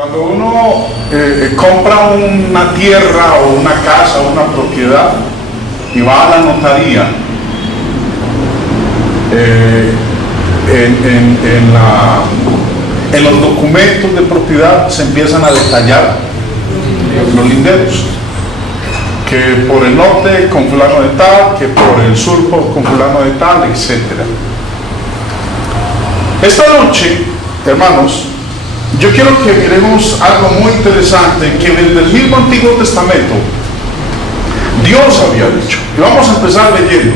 Cuando uno compra una tierra o una casa o una propiedad y va a la notaría, en los documentos de propiedad se empiezan a detallar los linderos, que por el norte con fulano de tal, que por el sur con fulano de tal, etc. Esta noche, hermanos, yo quiero que miremos algo muy interesante que desde el mismo Antiguo Testamento Dios había dicho. Y vamos a empezar leyendo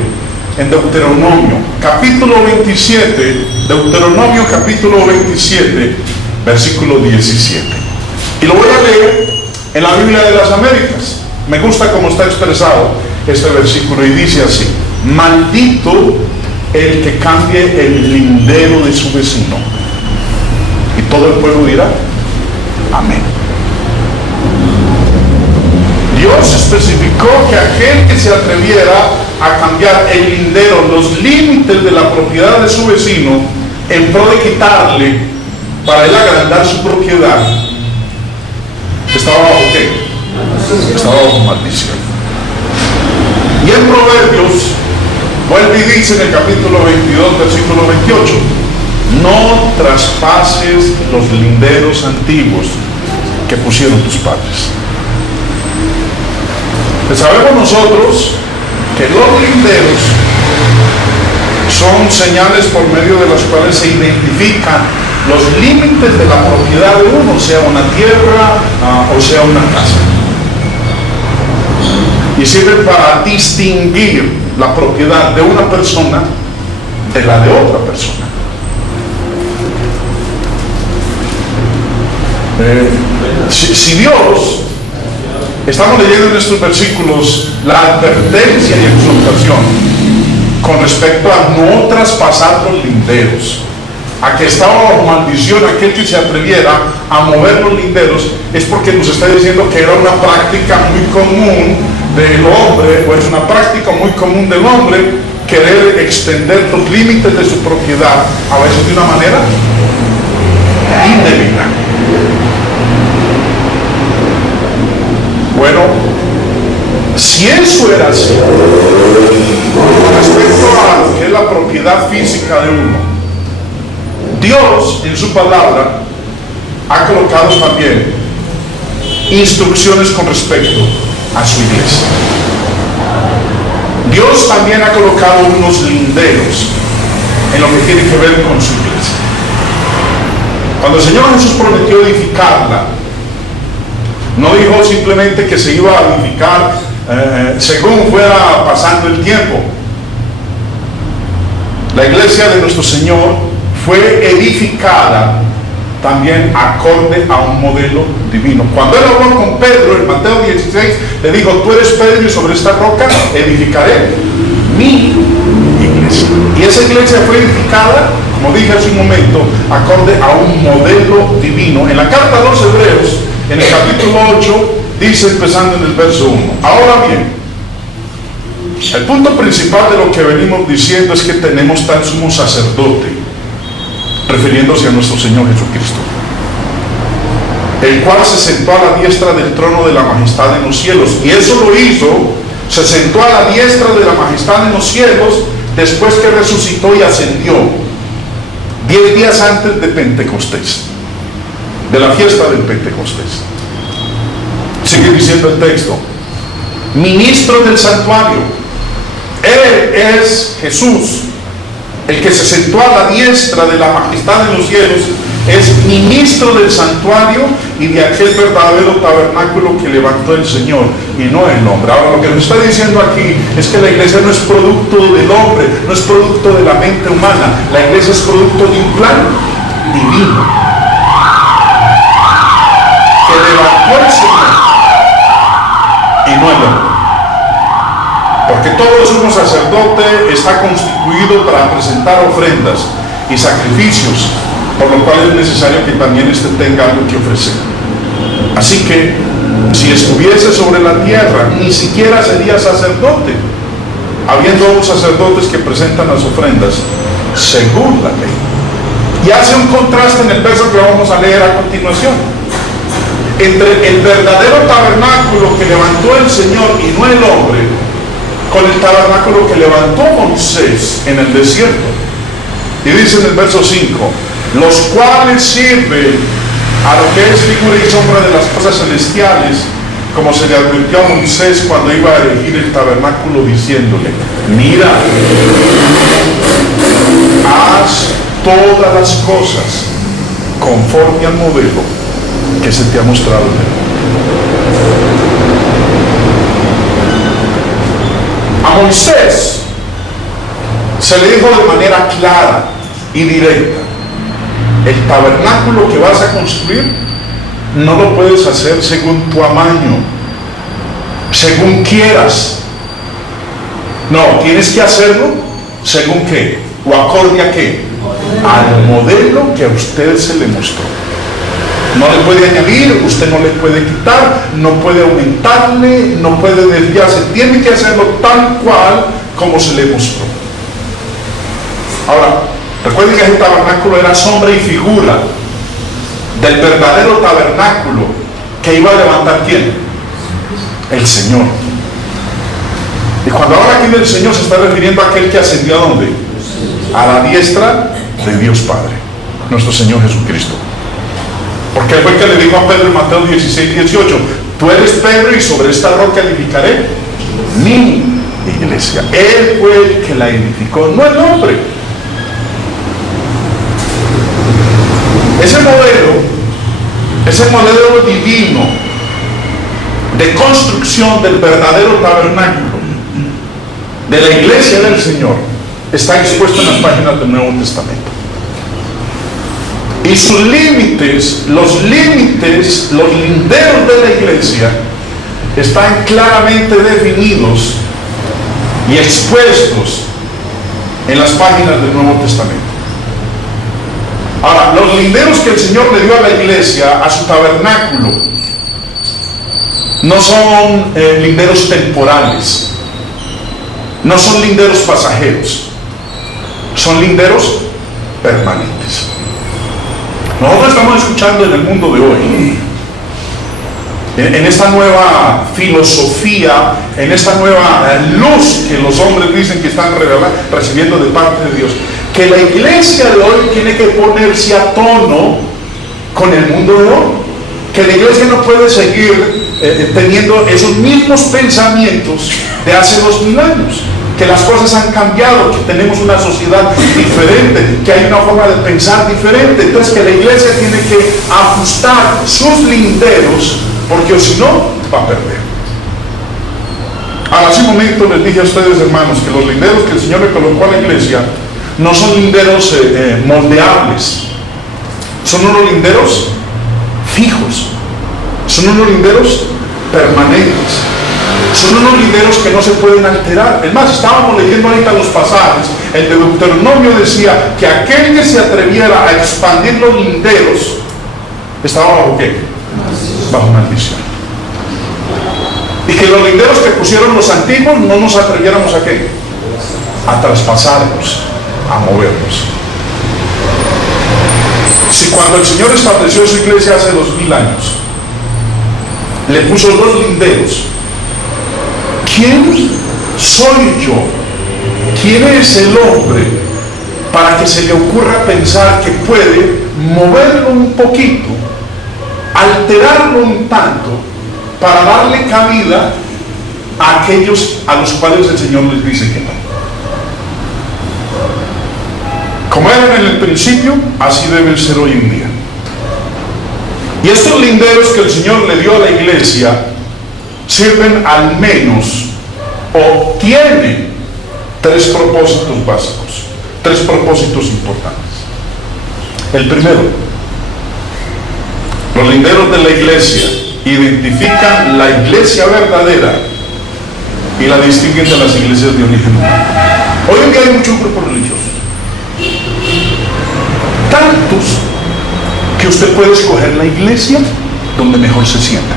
en Deuteronomio capítulo 27, Deuteronomio capítulo 27, versículo 17. Y lo voy a leer en la Biblia de las Américas. Me gusta cómo está expresado este versículo y dice así: maldito el que cambie el lindero de su vecino. Y todo el pueblo dirá amén. Dios especificó que aquel que se atreviera a cambiar el lindero, los límites de la propiedad de su vecino, en pro de quitarle para él agrandar su propiedad, estaba bajo ¿qué? Estaba bajo maldición. Y en Proverbios vuelve y dice en el capítulo 22, versículo 28: no traspases los linderos antiguos que pusieron tus padres. Pues sabemos nosotros que los linderos son señales por medio de las cuales se identifican los límites de la propiedad de uno, sea una tierra o sea una casa. Y sirven para distinguir la propiedad de una persona de la de otra persona. Si Dios, estamos leyendo en estos versículos la advertencia y exhortación con respecto a no traspasar los linderos, a que estaba bajo maldición aquel que se atreviera a mover los linderos, es porque nos está diciendo que era una práctica muy común del hombre, o es una práctica muy común del hombre, querer extender los límites de su propiedad, a veces de una manera indebida. Bueno, si eso era así, con respecto a lo que es la propiedad física de uno, Dios en su palabra ha colocado también instrucciones con respecto a su iglesia. Dios también ha colocado unos linderos en lo que tiene que ver con su iglesia. Cuando el Señor Jesús prometió edificarla, no dijo simplemente que se iba a edificar según fuera pasando el tiempo. La iglesia de nuestro Señor fue edificada también acorde a un modelo divino. Cuando él habló con Pedro en Mateo 16, le dijo: tú eres Pedro y sobre esta roca edificaré mi iglesia. Y esa iglesia fue edificada, como dije hace un momento, acorde a un modelo divino. En la carta a los Hebreos, en el capítulo 8, dice, empezando en el verso 1: ahora bien, el punto principal de lo que venimos diciendo es que tenemos tal sumo sacerdote, refiriéndose a nuestro Señor Jesucristo, el cual se sentó a la diestra del trono de la majestad en los cielos. Y eso lo hizo, se sentó a la diestra de la majestad en los cielos, después que resucitó y ascendió 10 días antes de Pentecostés, de la fiesta del Pentecostés. Sigue diciendo el texto: ministro del santuario. Él es Jesús, el que se sentó a la diestra de la majestad en los cielos, es ministro del santuario y de aquel verdadero tabernáculo que levantó el Señor y no el hombre. Ahora, lo que nos está diciendo aquí es que la iglesia no es producto del hombre, no es producto de la mente humana. La iglesia es producto de un plan divino que levantó el Señor y no el hombre. Porque todo el sumo sacerdote está constituido para presentar ofrendas y sacrificios, por lo cual es necesario que también éste tenga algo que ofrecer. Así que, si estuviese sobre la tierra, ni siquiera sería sacerdote, habiendo aún sacerdotes que presentan las ofrendas según la ley. Y hace un contraste en el verso que vamos a leer a continuación. entre el verdadero tabernáculo que levantó el Señor y no el hombre, con el tabernáculo que levantó Moisés en el desierto. Y dice en el verso 5, los cuales sirven a lo que es figura y sombra de las cosas celestiales, como se le advirtió a Moisés cuando iba a erigir el tabernáculo, diciéndole: mira, haz todas las cosas conforme al modelo que se te ha mostrado en el mundo. A Moisés se le dijo de manera clara y directa: el tabernáculo que vas a construir no lo puedes hacer según tu amaño, según quieras. No, tienes que hacerlo según qué, o acorde a qué, al modelo que a usted se le mostró. No le puede añadir, usted no le puede quitar, no puede aumentarle, no puede desviarse. Tiene que hacerlo tal cual como se le mostró. Ahora, recuerden que ese tabernáculo era sombra y figura del verdadero tabernáculo que iba a levantar ¿quién? El Señor. Y cuando habla aquí del Señor, se está refiriendo a aquel que ascendió ¿a dónde? A la diestra de Dios Padre, nuestro Señor Jesucristo. Porque fue el que le dijo a Pedro en Mateo 16:18: tú eres Pedro y sobre esta roca edificaré mi iglesia. Él fue el que la edificó, no el hombre. Ese modelo divino de construcción del verdadero tabernáculo de la iglesia del Señor está expuesto en las páginas del Nuevo Testamento. Y sus límites, los linderos de la iglesia están claramente definidos y expuestos en las páginas del Nuevo Testamento. Ahora, los linderos que el Señor le dio a la iglesia, a su tabernáculo, no son linderos temporales, no son linderos pasajeros, son linderos permanentes. Nosotros estamos escuchando en el mundo de hoy, en esta nueva filosofía, en esta nueva luz que los hombres dicen que están recibiendo de parte de Dios, que la iglesia de hoy tiene que ponerse a tono con el mundo de hoy, que la iglesia no puede seguir teniendo esos mismos pensamientos de hace 2000 años, que las cosas han cambiado, que tenemos una sociedad diferente, que hay una forma de pensar diferente. Entonces que la iglesia tiene que ajustar sus linderos, porque o si no, va a perder. Hace un momento les dije a ustedes, hermanos, que los linderos que el Señor le colocó a la iglesia no son linderos moldeables, son unos linderos fijos, son unos linderos permanentes, son unos linderos que no se pueden alterar. Es más, estábamos leyendo ahorita los pasajes. El de Deuteronomio decía que aquel que se atreviera a expandir los linderos estaba bajo ¿qué? Bajo maldición. Y que los linderos que pusieron los antiguos no nos atreviéramos a ¿qué? A traspasarlos, a movernos. Si cuando el Señor estableció su iglesia hace 2000 años le puso 2 linderos, ¿quién soy yo? ¿Quién es el hombre para que se le ocurra pensar que puede moverlo un poquito, alterarlo un tanto, para darle cabida a aquellos a los cuales el Señor les dice que no? Como eran en el principio, así deben ser hoy en día. Y estos linderos que el Señor le dio a la iglesia sirven al menos, o tienen 3 propósitos básicos, 3 propósitos importantes. El primero, los linderos de la iglesia identifican la iglesia verdadera y la distinguen de las iglesias de origen humano. Hoy en día hay muchos grupos religiosos, tantos que usted puede escoger la iglesia donde mejor se sienta.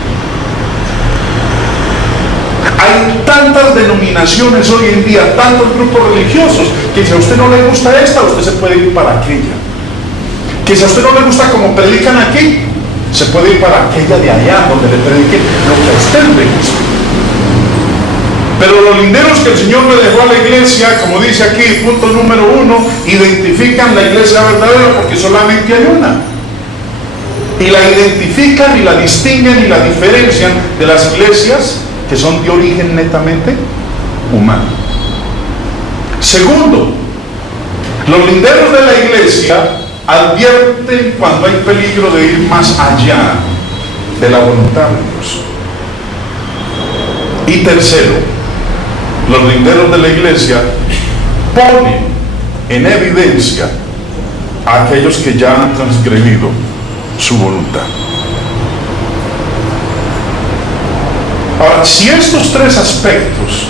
Hay tantas denominaciones hoy en día, tantos grupos religiosos, que si a usted no le gusta esta, usted se puede ir para aquella. Que si a usted no le gusta como predican aquí, se puede ir para aquella de allá donde le predique lo que a usted le gusta. Pero los linderos que el Señor le dejó a la iglesia, como dice aquí, punto número 1, identifican la iglesia verdadera porque solamente hay una. Y la identifican y la distinguen y la diferencian de las iglesias que son de origen netamente humano. Segundo, los linderos de la iglesia advierten cuando hay peligro de ir más allá de la voluntad de Dios. Y tercero, los linderos de la iglesia ponen en evidencia a aquellos que ya han transgredido su voluntad. Ahora, si estos tres aspectos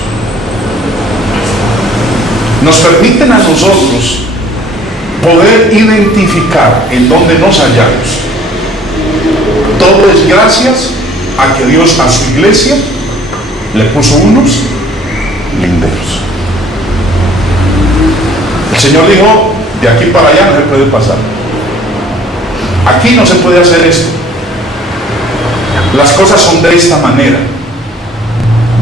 nos permiten a nosotros poder identificar en dónde nos hallamos, todo es gracias a que Dios a su iglesia le puso unos linderos. El Señor dijo, de aquí para allá no se puede pasar, aquí no se puede hacer esto, las cosas son de esta manera.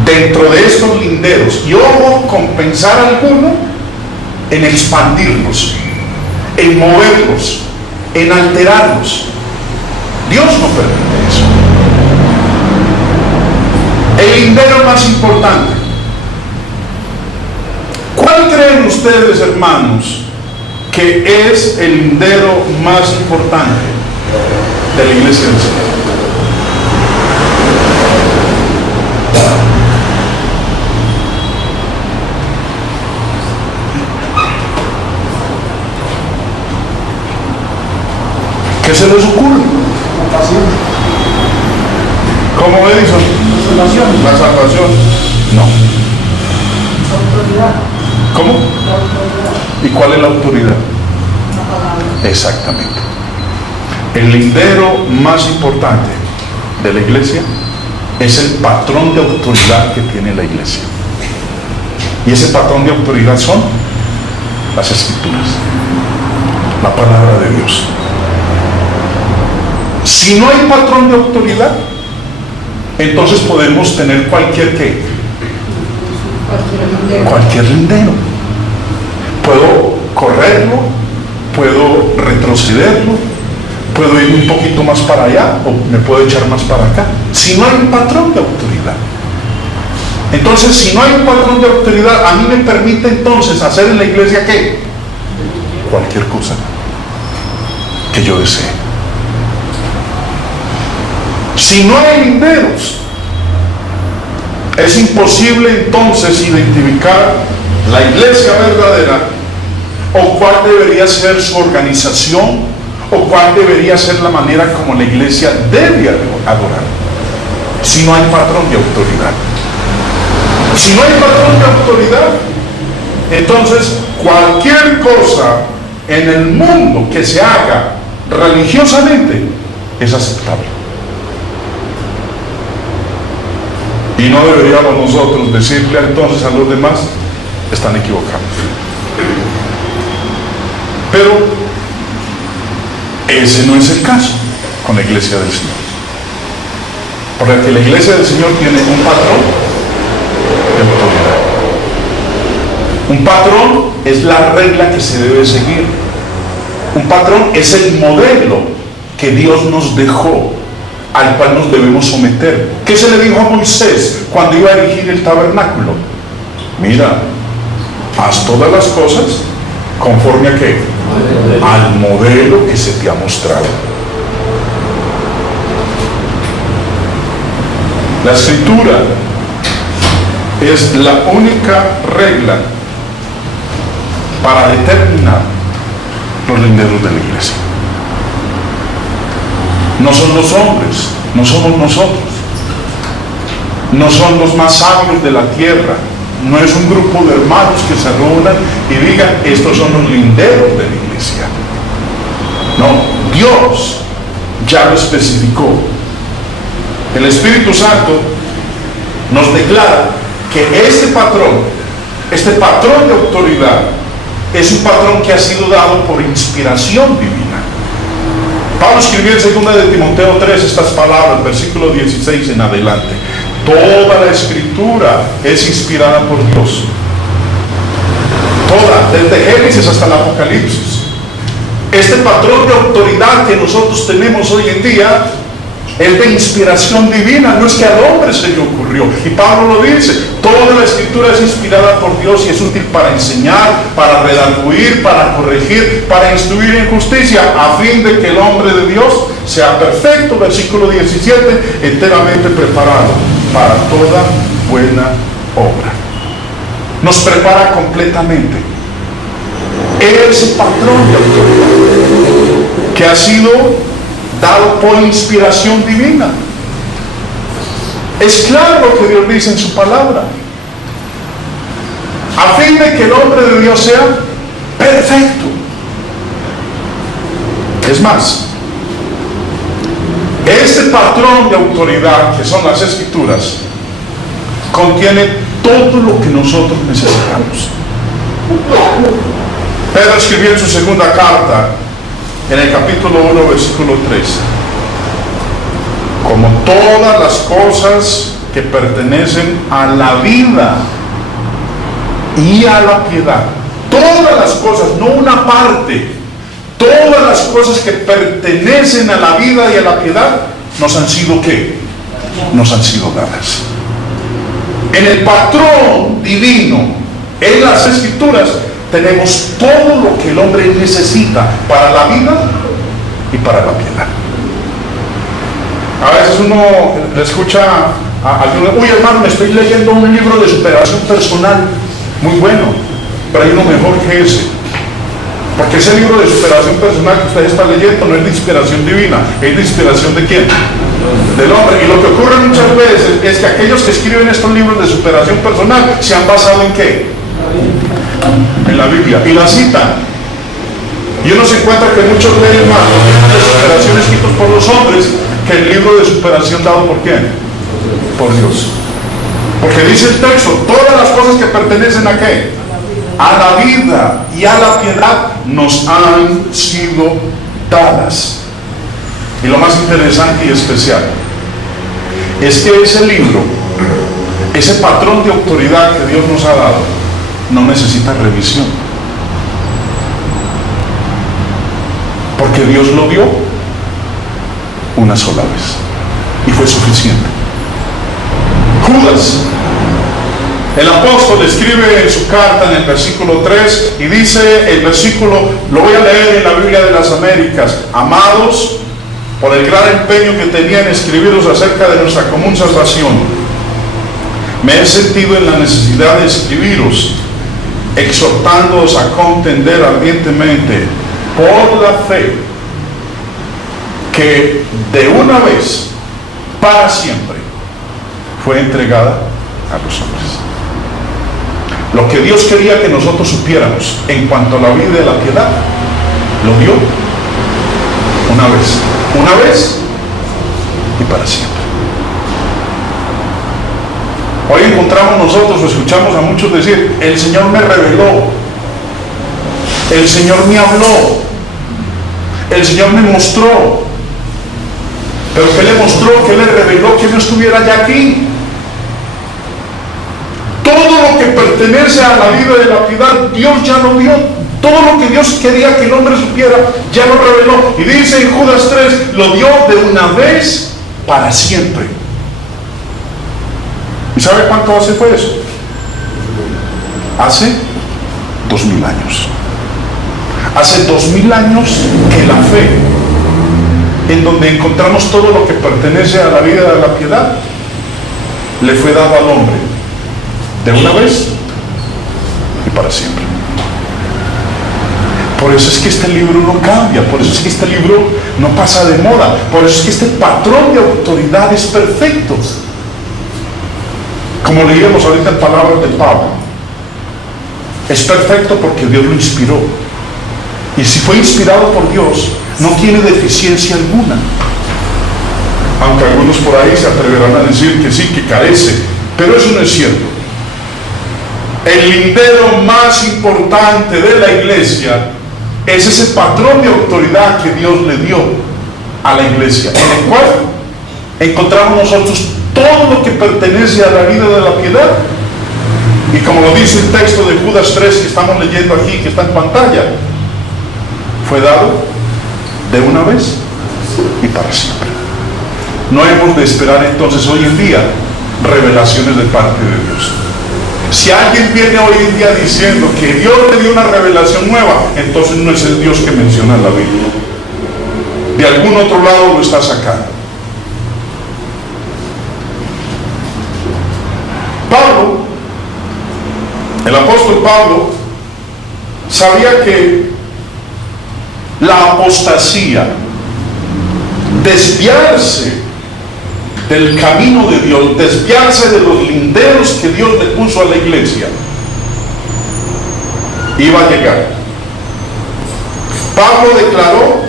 Dentro de estos linderos, y ojo con pensar alguno en expandirlos, en moverlos, en alterarlos. Dios no permite eso. El lindero más importante, ¿cuál creen ustedes, hermanos, que es el lindero más importante de la iglesia del Señor? ¿Qué se les ocurre? La pasión. ¿Cómo Edison? La salvación. La salvación. No. La autoridad. ¿Cómo? La autoridad. ¿Y cuál es la autoridad? La palabra. Exactamente. El lindero más importante de la iglesia es el patrón de autoridad que tiene la iglesia. Y ese patrón de autoridad son las Escrituras, la palabra de Dios. Si no hay patrón de autoridad, entonces podemos tener cualquier ¿qué? Cualquier lindero. Puedo correrlo, puedo retrocederlo, puedo ir un poquito más para allá o me puedo echar más para acá. Si no hay un patrón de autoridad. Entonces, si no hay un patrón de autoridad, a mí me permite entonces hacer en la iglesia ¿qué? Cualquier cosa que yo desee. Si no hay linderos, es imposible entonces identificar la iglesia verdadera o cuál debería ser su organización o cuál debería ser la manera como la iglesia debe adorar. Si no hay patrón de autoridad. Si no hay patrón de autoridad, entonces cualquier cosa en el mundo que se haga religiosamente es aceptable. Y no deberíamos nosotros decirle entonces a los demás, están equivocados. Pero ese no es el caso con la iglesia del Señor. Porque la iglesia del Señor tiene un patrón de autoridad. Un patrón es la regla que se debe seguir. Un patrón es el modelo que Dios nos dejó, al cual nos debemos someter. ¿Qué se le dijo a Moisés cuando iba a erigir el tabernáculo? Mira, haz todas las cosas conforme a ¿qué? Al modelo que se te ha mostrado. La Escritura es la única regla para determinar los linderos de la iglesia. No son los hombres, no somos nosotros, no son los más sabios de la tierra, no es un grupo de hermanos que se reúnan y digan, estos son los linderos de la iglesia. No, Dios ya lo especificó. El Espíritu Santo nos declara que este patrón de autoridad, es un patrón que ha sido dado por inspiración divina. Pablo escribió en 2 de Timoteo 3 estas palabras, versículo 16 en adelante. Toda la escritura es inspirada por Dios. Toda, desde Génesis hasta el Apocalipsis. Este patrón de autoridad que nosotros tenemos hoy en día es de inspiración divina, no es que al hombre se le ocurrió. Y Pablo lo dice, toda la escritura es inspirada por Dios y es útil para enseñar, para redarguir, para corregir, para instruir en justicia, a fin de que el hombre de Dios sea perfecto, versículo 17, enteramente preparado para toda buena obra. Nos prepara completamente. Ese patrón de autoridad que ha sido dado por inspiración divina. Es claro lo que Dios dice en su palabra. A fin de que el hombre de Dios sea perfecto. Es más, este patrón de autoridad que son las escrituras contiene todo lo que nosotros necesitamos. Pedro escribió en su segunda carta, en el capítulo 1, versículo 3, como todas las cosas que pertenecen a la vida y a la piedad, todas las cosas, no una parte, todas las cosas que pertenecen a la vida y a la piedad, nos han sido ¿qué? Nos han sido dadas. En el patrón divino, en las escrituras, tenemos todo lo que el hombre necesita para la vida y para la piedad. A veces uno le escucha a alguien, uy hermano, me estoy leyendo un libro de superación personal, muy bueno, pero hay uno mejor que ese. Porque ese libro de superación personal que usted está leyendo no es de inspiración divina, es de inspiración ¿de quién? Del hombre. Y lo que ocurre muchas veces es que aquellos que escriben estos libros de superación personal se han basado ¿en qué? En la Biblia, y la citan. Y uno se encuentra que muchos leen más los libros de superación escritos por los hombres que el libro de superación dado por quién? Por Dios. Porque dice el texto, todas las cosas que pertenecen a ¿qué? A la vida y a la piedad nos han sido dadas. Y lo más interesante y especial es que ese libro, ese patrón de autoridad que Dios nos ha dado, no necesita revisión, porque Dios lo dio una sola vez y fue suficiente. Judas, el apóstol, escribe en su carta en el versículo 3 y dice el versículo, lo voy a leer en la Biblia de las Américas: amados, por el gran empeño que tenía en escribiros acerca de nuestra común salvación, me he sentido en la necesidad de escribiros, exhortándoos a contender ardientemente por la fe que de una vez para siempre fue entregada a los hombres. Lo que Dios quería que nosotros supiéramos en cuanto a la vida y la piedad, lo dio una vez y para siempre. Hoy encontramos nosotros o escuchamos a muchos decir, el Señor me reveló, el Señor me habló, el Señor me mostró. Pero ¿qué le mostró? ¿Qué le reveló? Que no estuviera ya aquí. Todo lo que pertenece a la vida de la piedad, Dios ya lo dio. Todo lo que Dios quería que el hombre supiera, ya lo reveló. Y dice en Judas 3, lo dio de una vez para siempre. ¿Y sabe cuánto hace fue eso? Hace 2000 años. Hace 2000 años que la fe, en donde encontramos todo lo que pertenece a la vida de la piedad, le fue dado al hombre de una vez y para siempre. Por eso es que este libro no cambia, por eso es que este libro no pasa de moda, por eso es que este patrón de autoridad es perfecto. Como leíamos ahorita en palabras de Pablo, es perfecto porque Dios lo inspiró. Y si fue inspirado por Dios, no tiene deficiencia alguna. Aunque algunos por ahí se atreverán a decir que sí, que carece, pero eso no es cierto. El lindero más importante de la iglesia es ese patrón de autoridad que Dios le dio a la iglesia, en el cual encontramos nosotros todo lo que pertenece a la vida de la piedad. Y como lo dice el texto de Judas 3 que estamos leyendo aquí, que está en pantalla, fue dado de una vez y para siempre. No hemos de esperar entonces hoy en día revelaciones de parte de Dios. Si alguien viene hoy en día diciendo que Dios le dio una revelación nueva, entonces no es el Dios que menciona en la Biblia. De algún otro lado lo está sacando. Pablo, el apóstol Pablo, sabía que la apostasía, desviarse del camino de Dios, desviarse de los linderos que Dios le puso a la iglesia, iba a llegar. Pablo declaró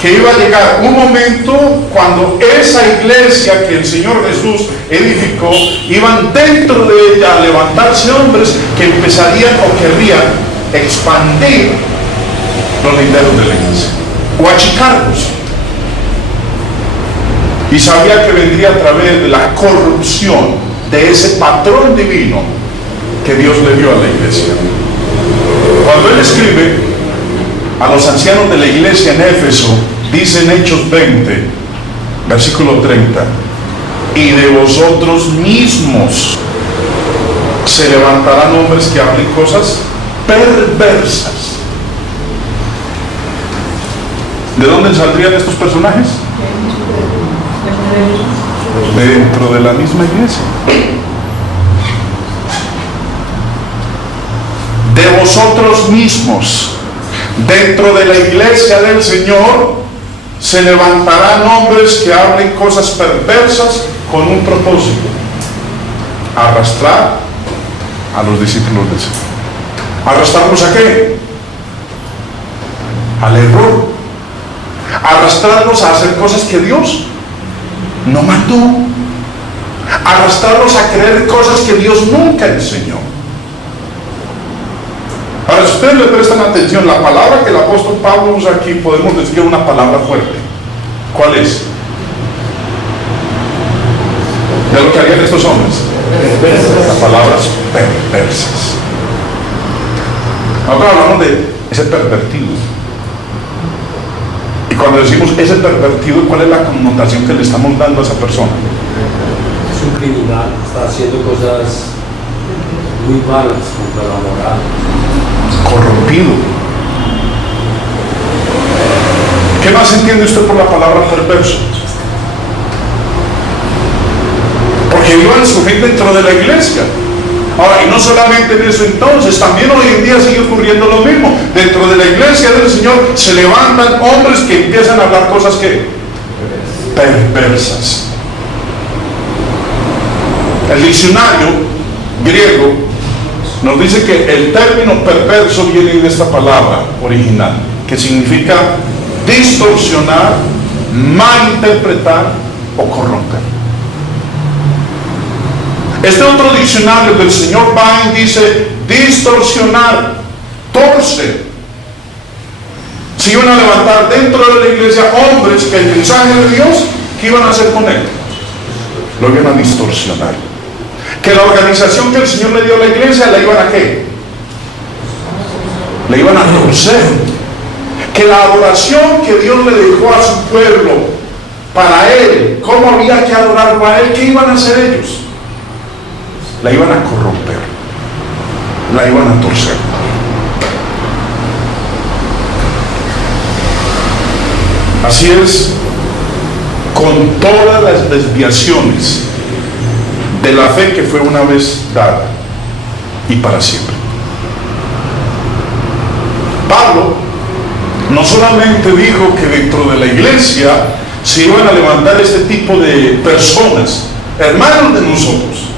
que iba a llegar un momento cuando esa iglesia que el Señor Jesús edificó, iban dentro de ella a levantarse hombres que empezarían o querrían expandir los linderos de la iglesia o achicarlos. Y sabía que vendría a través de la corrupción de ese patrón divino que Dios le dio a la iglesia. Cuando él escribe a los ancianos de la iglesia en Éfeso, dice en Hechos 20, versículo 30, y de vosotros mismos se levantarán hombres que hablen cosas perversas. ¿De dónde saldrían estos personajes? Dentro de la misma iglesia. De vosotros mismos, dentro de la iglesia del Señor, se levantarán hombres que hablen cosas perversas con un propósito: arrastrar a los discípulos del Señor. ¿Arrastrarlos a qué? Al error. Arrastrarlos a hacer cosas que Dios no mandó. Arrastrarlos a creer cosas que Dios nunca enseñó. Ahora, si ustedes le prestan atención, la palabra que el apóstol Pablo usa aquí, podemos decir que es una palabra fuerte. ¿Cuál es? De lo que harían estos hombres. Las palabras perversas. Nosotros hablamos de ese pervertido. Y cuando decimos ese pervertido, ¿cuál es la connotación que le estamos dando a esa persona? Es un criminal, está haciendo cosas muy malas contra la moral. Corrompido. ¿Qué más entiende usted por la palabra perverso? Porque iban a surgir dentro de la iglesia. Ahora, y no solamente en eso, entonces también hoy en día sigue ocurriendo lo mismo. Dentro de la iglesia del Señor se levantan hombres que empiezan a hablar cosas que perversas. El diccionario griego nos dice que el término perverso viene de esta palabra original, que significa distorsionar, malinterpretar o corromper. Este otro diccionario del señor Vine dice distorsionar, torcer. Se iban a levantar dentro de la iglesia hombres que el mensaje de Dios, ¿qué iban a hacer con él? Lo iban a distorsionar. Que la organización que el Señor le dio a la iglesia, ¿la iban a qué? La iban a torcer. Que la adoración que Dios le dejó a su pueblo, para Él, cómo había que adorarlo a Él, ¿qué iban a hacer ellos? La iban a corromper, la iban a torcer. Así es con todas las desviaciones de la fe que fue una vez dada y para siempre. Pablo no solamente dijo que dentro de la iglesia se iban a levantar este tipo de personas, hermanos de nosotros.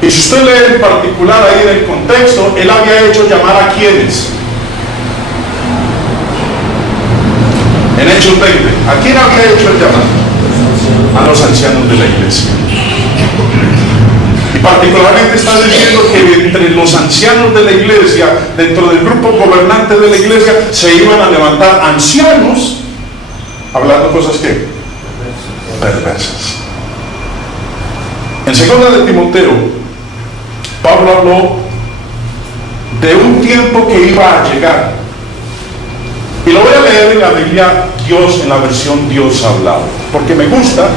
Y si usted lee en particular ahí en el contexto, él había hecho llamar a quienes. En Hechos 20, ¿a quién había hecho el llamado? A los ancianos de la iglesia. Y particularmente está diciendo que entre los ancianos de la iglesia, dentro del grupo gobernante de la iglesia, se iban a levantar ancianos hablando cosas que perversas. En 2 de Timoteo, Pablo habló de un tiempo que iba a llegar. Y lo voy a leer en la Biblia Dios, en la versión Dios hablado, porque me gusta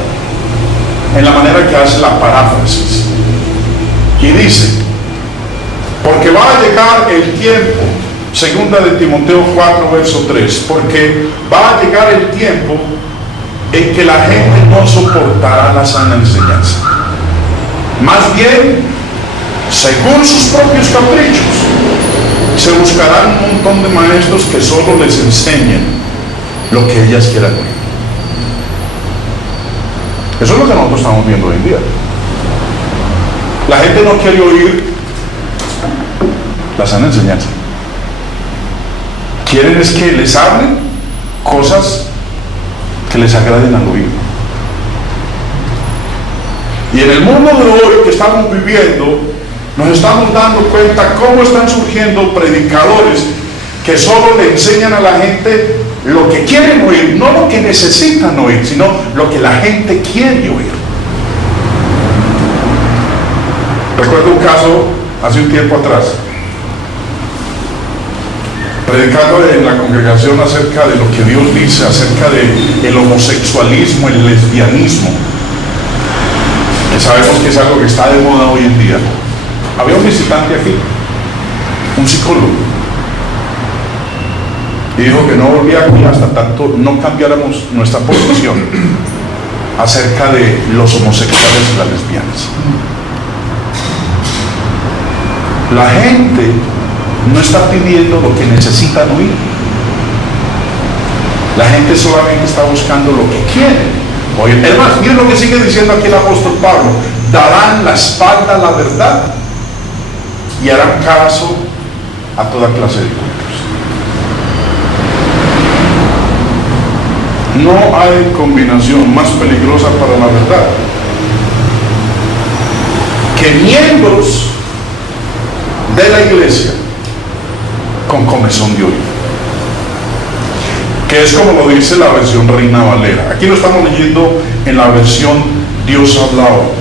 en la manera que hace la paráfrasis. Y dice: porque va a llegar el tiempo, 2 de Timoteo 4, verso 3, porque va a llegar el tiempo en que la gente no soportará la sana enseñanza. Más bien, según sus propios caprichos, se buscarán un montón de maestros que solo les enseñen lo que ellas quieran oír. Eso es lo que nosotros estamos viendo hoy en día. La gente no quiere oír la sana enseñanza. Quieren es que les hablen cosas que les agraden al oído. Y en el mundo de hoy que estamos viviendo, nos estamos dando cuenta cómo están surgiendo predicadores que solo le enseñan a la gente lo que quieren oír, no lo que necesitan oír, sino lo que la gente quiere oír. Recuerdo un caso hace un tiempo atrás, predicando en la congregación acerca de lo que Dios dice acerca del homosexualismo, el lesbianismo, que sabemos que es algo que está de moda hoy en día. Había un visitante aquí, un psicólogo, y dijo que no volvía aquí hasta tanto no cambiáramos nuestra posición acerca de los homosexuales y las lesbianas. La gente no está pidiendo lo que necesitan oír. La gente solamente está buscando lo que quiere oír. Es más, miren lo que sigue diciendo aquí el apóstol Pablo: darán la espalda a la verdad y harán caso a toda clase de cultos. No hay combinación más peligrosa para la verdad que miembros de la iglesia con comezón de oído, que es como lo dice la versión Reina Valera. Aquí lo estamos leyendo en la versión Dios hablado,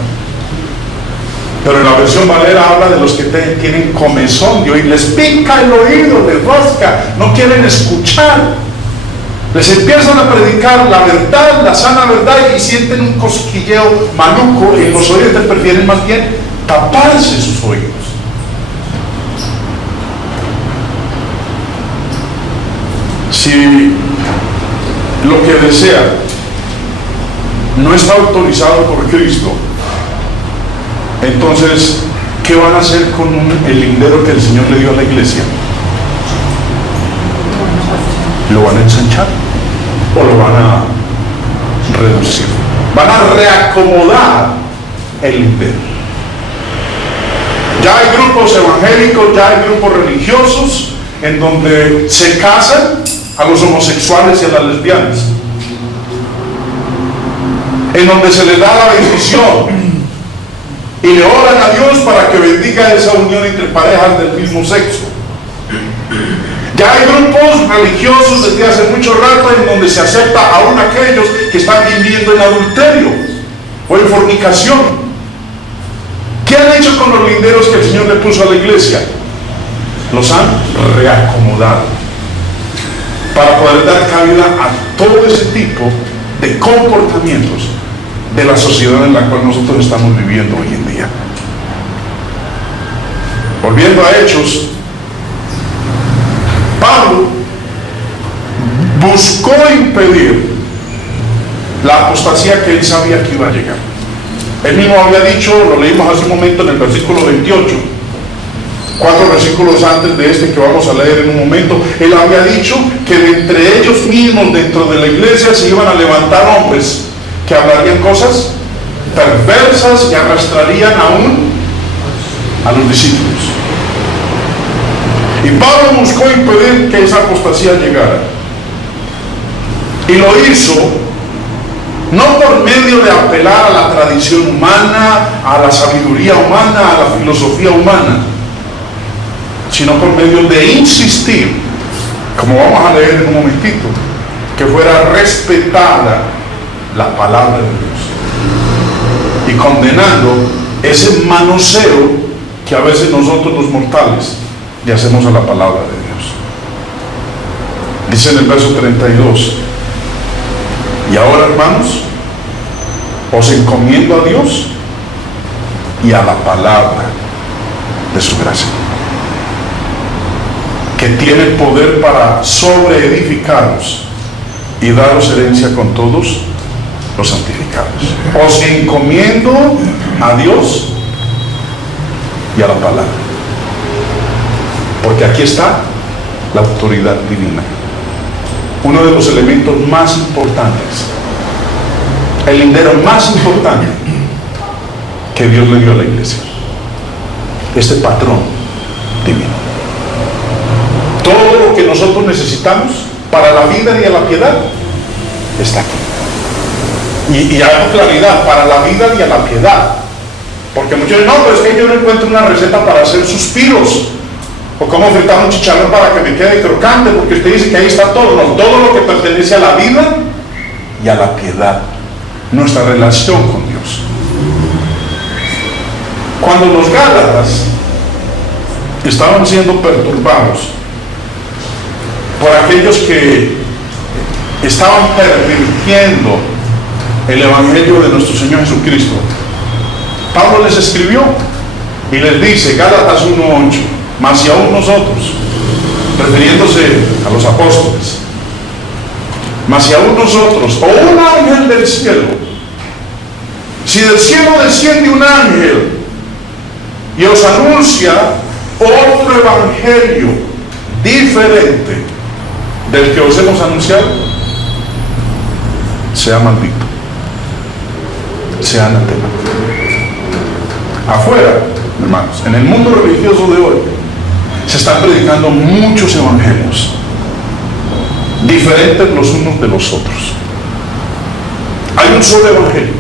pero en la versión Valera habla de los que tienen comezón de oír. Les pica el oído, les rasca, no quieren escuchar. Les empiezan a predicar la verdad, la sana verdad, y sienten un cosquilleo maluco en los oídos. Prefieren más bien taparse sus oídos. Si lo que desea no está autorizado por Cristo, entonces, ¿qué van a hacer con el lindero que el Señor le dio a la iglesia? ¿Lo van a ensanchar o lo van a reducir? Van a reacomodar el lindero. Ya hay grupos evangélicos, ya hay grupos religiosos en donde se casan a los homosexuales y a las lesbianas, en donde se les da la bendición y le oran a Dios para que bendiga esa unión entre parejas del mismo sexo. Ya hay grupos religiosos desde hace mucho rato en donde se acepta aún aquellos que están viviendo en adulterio o en fornicación. ¿Qué han hecho con los linderos que el Señor le puso a la iglesia? Los han reacomodado para poder dar cabida a todo ese tipo de comportamientos de la sociedad en la cual nosotros estamos viviendo hoy en día. Volviendo a Hechos, Pablo buscó impedir la apostasía que él sabía que iba a llegar. Él mismo había dicho, lo leímos hace un momento en el versículo 28, 4 versículos antes de este que vamos a leer en un momento. Él había dicho que de entre ellos mismos, dentro de la iglesia, se iban a levantar hombres que hablarían cosas perversas y arrastrarían aún a los discípulos. Y Pablo buscó impedir que esa apostasía llegara, y lo hizo no por medio de apelar a la tradición humana, a la sabiduría humana, a la filosofía humana, sino por medio de insistir, como vamos a leer en un momentito, que fuera respetada la palabra de Dios, y condenando ese manoseo que a veces nosotros los mortales le hacemos a la palabra de Dios. Dice en el verso 32: y ahora, hermanos, os encomiendo a Dios y a la palabra de su gracia, que tiene poder para sobreedificaros y daros herencia con todos los santificados. Os encomiendo a Dios y a la palabra, porque aquí está la autoridad divina, uno de los elementos más importantes, el lindero más importante que Dios le dio a la iglesia, este patrón divino. Todo lo que nosotros necesitamos para la vida y la piedad está aquí. Y hago claridad, para la vida y a la piedad. Porque muchos dicen, no, pero es que yo no encuentro una receta para hacer suspiros, o cómo fritar un chicharrón para que me quede crocante, porque usted dice que ahí está todo. No, todo lo que pertenece a la vida y a la piedad, nuestra relación con Dios. Cuando los Gálatas estaban siendo perturbados por aquellos que estaban pervirtiendo el evangelio de nuestro Señor Jesucristo, Pablo les escribió y les dice, Gálatas 1:8, mas si aún nosotros, refiriéndose a los apóstoles, mas si aún nosotros, o un ángel del cielo, si del cielo desciende un ángel y os anuncia otro evangelio diferente del que os hemos anunciado, sea maldito, sea anatema. Afuera, hermanos, en el mundo religioso de hoy se están predicando muchos evangelios diferentes los unos de los otros. Hay un solo evangelio,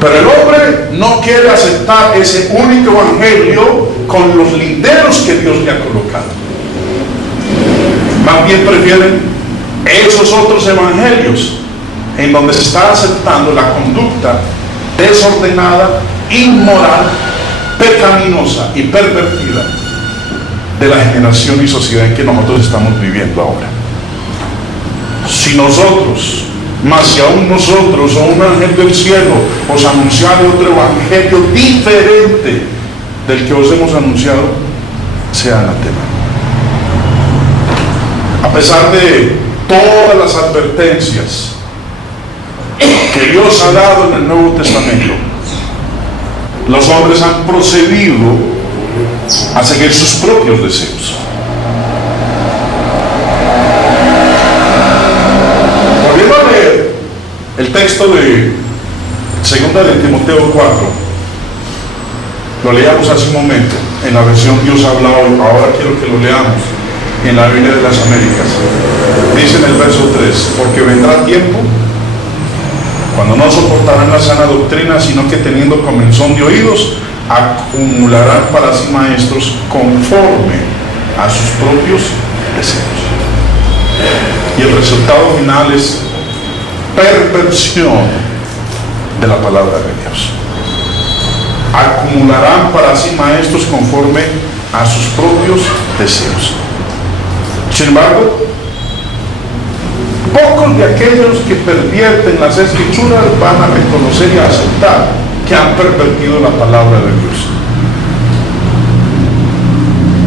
pero el hombre no quiere aceptar ese único evangelio con los linderos que Dios le ha colocado. Más bien prefieren esos otros evangelios en donde se está aceptando la conducta desordenada, inmoral, pecaminosa y pervertida de la generación y sociedad en que nosotros estamos viviendo ahora. Si nosotros, más si aún nosotros o un ángel del cielo os anunciare otro evangelio diferente del que os hemos anunciado, sea anatema. A pesar de todas las advertencias que Dios ha dado en el Nuevo Testamento, los hombres han procedido a seguir sus propios deseos. Volviendo a leer el texto de 2 de Timoteo 4, lo leíamos hace un momento en la versión Dios habla hoy. Ahora quiero que lo leamos en la Biblia de las Américas. Dice en el verso 3: porque vendrá tiempo cuando no soportarán la sana doctrina, sino que teniendo comezón de oídos, acumularán para sí maestros conforme a sus propios deseos. Y el resultado final es perversión de la palabra de Dios. Acumularán para sí maestros conforme a sus propios deseos. Sin embargo, pocos de aquellos que pervierten las escrituras van a reconocer y a aceptar que han pervertido la palabra de Dios.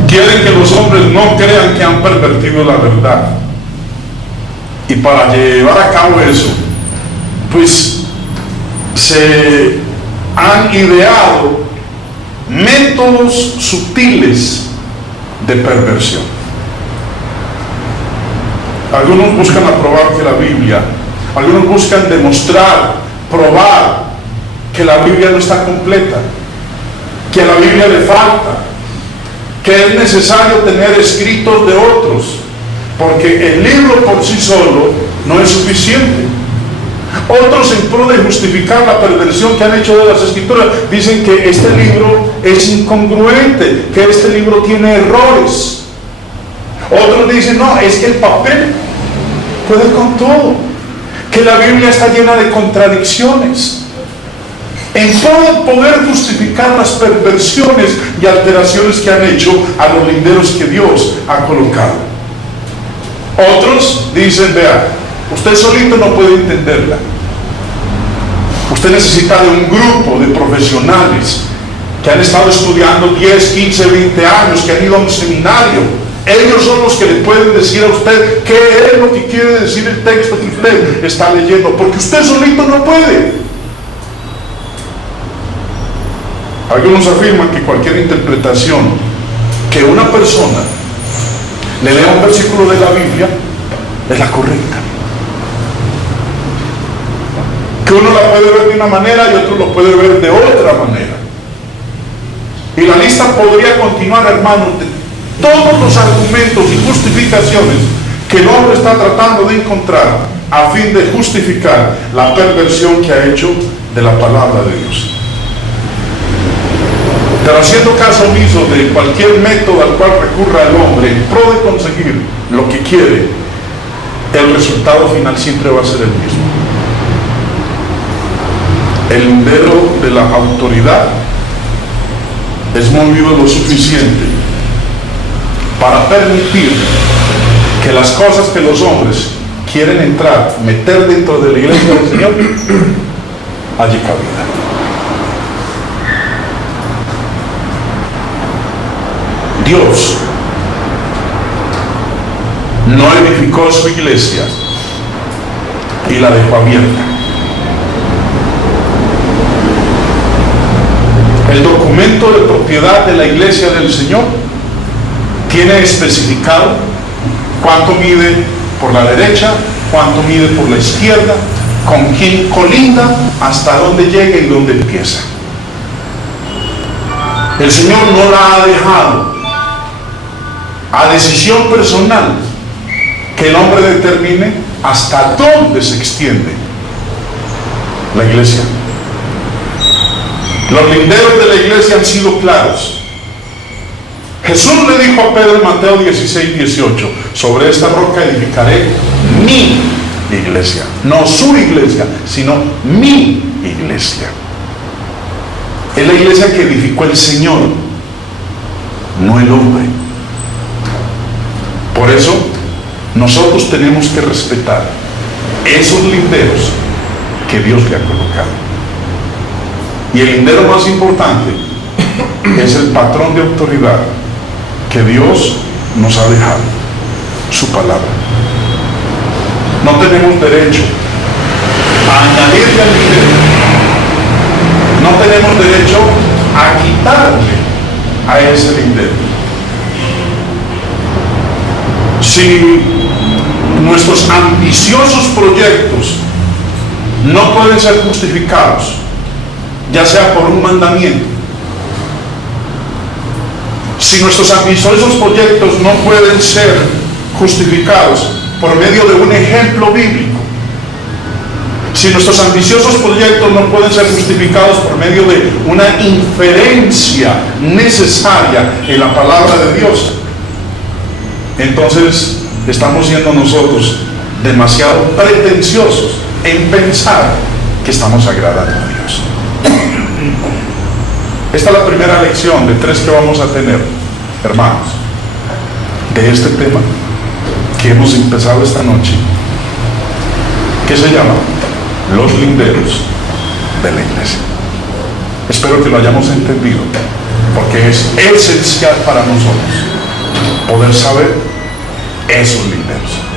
Quieren que los hombres no crean que han pervertido la verdad. Y para llevar a cabo eso, pues se han ideado métodos sutiles de perversión. Algunos buscan aprobar que la Biblia, algunos buscan demostrar, probar que la Biblia no está completa, que a la Biblia le falta, que es necesario tener escritos de otros, porque el libro por sí solo no es suficiente. Otros, en pro de justificar la perversión que han hecho de las escrituras, dicen que este libro es incongruente, que este libro tiene errores. Otros dicen, no, es que el papel puede con todo, que la Biblia está llena de contradicciones, en poder justificar las perversiones y alteraciones que han hecho a los linderos que Dios ha colocado. Otros dicen, vea, usted solito no puede entenderla. Usted necesita de un grupo de profesionales que han estado estudiando 10, 15, 20 años, que han ido a un seminario. Ellos son los que le pueden decir a usted qué es lo que quiere decir el texto que usted está leyendo, porque usted solito no puede. Algunos afirman que cualquier interpretación que una persona le lea un versículo de la Biblia es la correcta. Que uno la puede ver de una manera y otro lo puede ver de otra manera. Y la lista podría continuar, hermanos, de todos los argumentos y justificaciones que el hombre está tratando de encontrar a fin de justificar la perversión que ha hecho de la palabra de Dios. Pero haciendo caso omiso de cualquier método al cual recurra el hombre en pro de conseguir lo que quiere, el resultado final siempre va a ser el mismo. El lindero de la autoridad es movido lo suficiente para permitir que las cosas que los hombres quieren entrar, meter dentro de la iglesia del Señor, haya cabida. Dios no edificó su iglesia y la dejó abierta. El documento de propiedad de la iglesia del Señor tiene especificado cuánto mide por la derecha, cuánto mide por la izquierda, con quién colinda, hasta dónde llega y dónde empieza. El Señor no la ha dejado a decisión personal que el hombre determine hasta dónde se extiende la iglesia. Los linderos de la iglesia han sido claros. Jesús le dijo a Pedro en Mateo 16, 18, sobre esta roca edificaré mi iglesia. No su iglesia, sino mi iglesia. Es la iglesia que edificó el Señor, no el hombre. Por eso, nosotros tenemos que respetar esos linderos que Dios le ha colocado. Y el lindero más importante es el patrón de autoridad que Dios nos ha dejado, su palabra. No tenemos derecho a añadirle al lindero, no tenemos derecho a quitarle a ese lindero. Si nuestros ambiciosos proyectos no pueden ser justificados, ya sea por un mandamiento, si nuestros ambiciosos proyectos no pueden ser justificados por medio de un ejemplo bíblico, si nuestros ambiciosos proyectos no pueden ser justificados por medio de una inferencia necesaria en la palabra de Dios, entonces estamos siendo nosotros demasiado pretenciosos en pensar que estamos agradando a Dios. Esta es la primera lección de 3 que vamos a tener, hermanos, de este tema que hemos empezado esta noche, que se llama los linderos de la iglesia. Espero que lo hayamos entendido, porque es esencial para nosotros poder saber esos linderos.